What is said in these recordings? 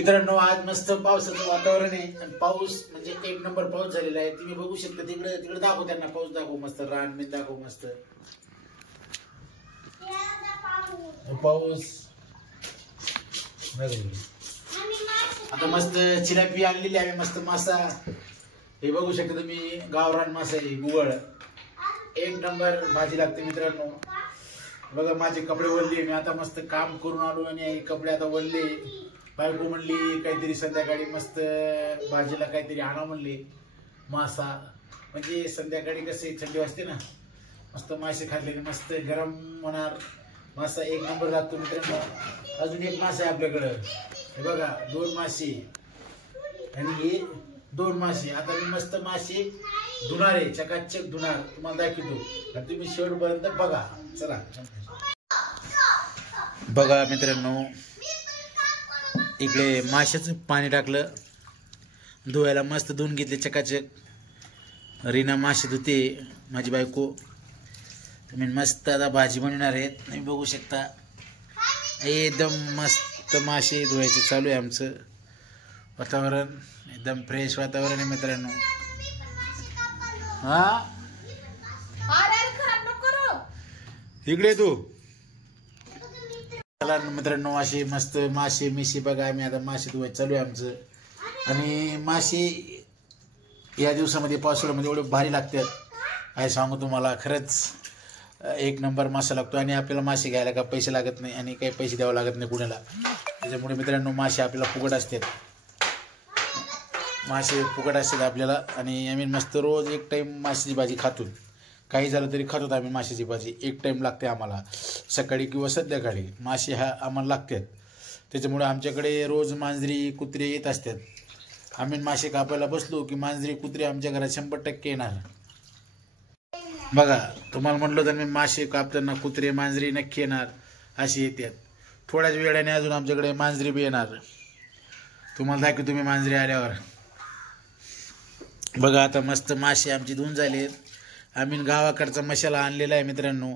मित्रांनो आज मस्त पावसाचं वातावरण आहे आणि पाऊस म्हणजे एक नंबर पाऊस झालेला आहे. तुम्ही बघू शकता तिकडे तिकडे दाखव, त्यांना पाऊस दाखव, मस्त रान मी दाखव, मस्त पाऊस. आता मस्त चिलापी आणलेली आहे, मस्त मासा. हे बघू शकता तुम्ही, गावरान मासा आहे, गुगळ एक नंबर भाजी लागते मित्रांनो. बघा माझे कपडे वळले, मी आता मस्त काम करून आलो आणि कपडे आता वळले. बायको म्हणली काहीतरी संध्याकाळी मस्त भाजीला काहीतरी आणा म्हणली, मासा. म्हणजे संध्याकाळी कसे थंडी वाजते ना, मस्त मासे खाल्ले मस्त गरम होणार. मासा एक नंबर लागतो मित्रांनो. अजून एक मासा आहे आपल्याकडं, हे बघा 2 मासे आणि हे 2 मासे. आता मी मस्त मासे धुणार आहे, चकाचक धुणार, तुम्हाला दाखवतो आणि तुम्ही शेवटपर्यंत बघा. चला बघा मित्रांनो, इकडे माशाचं पाणी टाकलं, धुवायला मस्त धुवून घेतले चकाचक. रीना मासे धुते माझी बायको. तुम्ही मस्त आता भाजी बनवणार आहेत, तुम्ही बघू शकता. एकदम मस्त मासे धुवायचे चालू आहे आमचं. वातावरण एकदम फ्रेश वातावरण आहे मित्रांनो. हा इकडे तू चला मित्रांनो, असे मस्त मासे मिशी बघा. आम्ही आता मासे धुवायचं चालू आहे आमचं. आणि मासे या दिवसामध्ये पावसाळ्यामध्ये एवढे भारी लागतात काय सांगू तुम्हाला. खरंच एक नंबर मासा लागतो आणि आपल्याला मासे घ्यायला का पैसे लागत नाही आणि काही पैसे द्यावं लागत नाही कुणाला. त्याच्यामुळे मित्रांनो मासे आपल्याला फुकट असतात, मासे फुकट असतात आपल्याला. आणि आम्ही मस्त रोज एक टाईम माशाची भाजी खातो. काही झालं तरी खातो आम्ही माशाची भाजी. एक टाईम लागते आम्हाला, सकाळी किंवा संध्याकाळी मासे हा आम्हाला लागतात. त्याच्यामुळे आमच्याकडे रोज मांजरी कुत्रे येत असतात. आम्ही मासे कापायला बसलो की मांजरी कुत्रे आमच्या घरात 100% येणार. बघा तुम्हाला म्हटलं तर मी मासे कापताना कुत्रे मांजरी नक्की येणार, अशी येतात. थोड्याच वेळाने अजून आमच्याकडे मांजरी बी येणार. तुम्हाला दाखवतो तुम्ही मांजरी आल्यावर. बघा आता मस्त मासे आमची धुवून झालेत. आम्ही गावाकडचा मसाला आणलेला आहे मित्रांनो.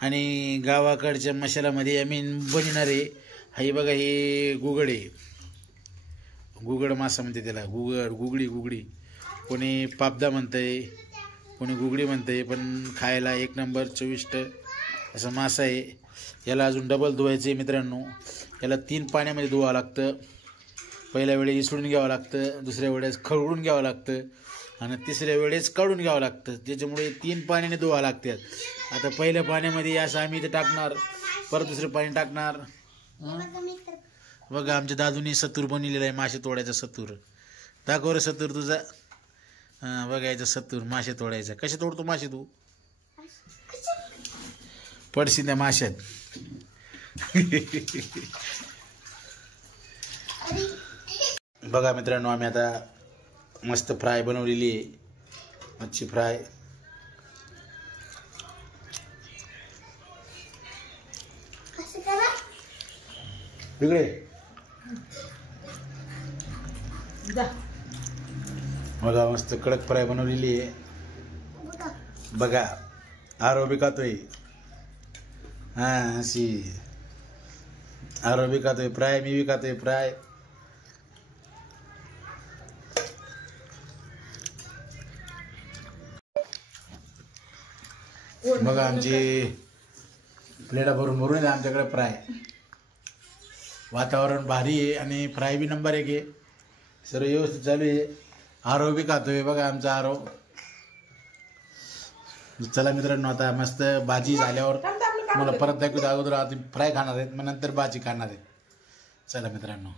आणि गावाकडच्या मसाल्यामध्ये आम्ही बनवणार आहे. हे बघा हे गुगड आहे, गुगड मासा म्हणते त्याला, गुगड गुगडी. कोणी पापदा म्हणतंय, कोणी गुगडी म्हणतंय, पण खायला एक नंबर चविष्ट असा मासा आहे. याला अजून डबल धुवायचं आहे मित्रांनो. याला 3 पाण्यामध्ये धुवावं लागतं. पहिल्या वेळेस इसळून घ्यावं लागतं, दुसऱ्या वेळेस खळून घ्यावं लागतं आणि तिसऱ्या वेळेस काढून घ्यावं लागतं. त्याच्यामुळे 3 पाण्याने धुवावं लागतात. आता पहिल्या पाण्यामध्ये असं आम्ही इथं टाकणार, परत दुसरं पाणी टाकणार. बघा आमच्या दादूनी सतूर बनवलेला आहे, मासे तोडायचा सतूर. दाखव रे सतूर तुझा. हां बघायचं सतूर, मासे तोडायचा. कसे तोडतो मासे तू? पडशी त्या माशात. बघा मित्रांनो, आम्ही आता मस्त फ्राय बनवलेली आहे, मच्छी फ्राय. इकडे बघा मस्त कडक फ्राय बनवलेली आहे. बघा आरो बी खातोय. हां अशी आरो बी खातोय फ्राय, मी बी खातोय फ्राय. बघा आमची प्लेटा भरून भरून आहे आमच्याकडे फ्राय. वातावरण भारी आहे आणि फ्राय बी नंबर 1 आहे. सर्व व्यवस्थित चालू आहे. आरो बी खातोय बघा आमचा आरो. चला मित्रांनो, आता मस्त भाजी झाल्यावर मला परत दाखवतो. अगोदर आधी फ्राय खाणार आहेत, मग नंतर भाजी खाणार आहेत. चला मित्रांनो.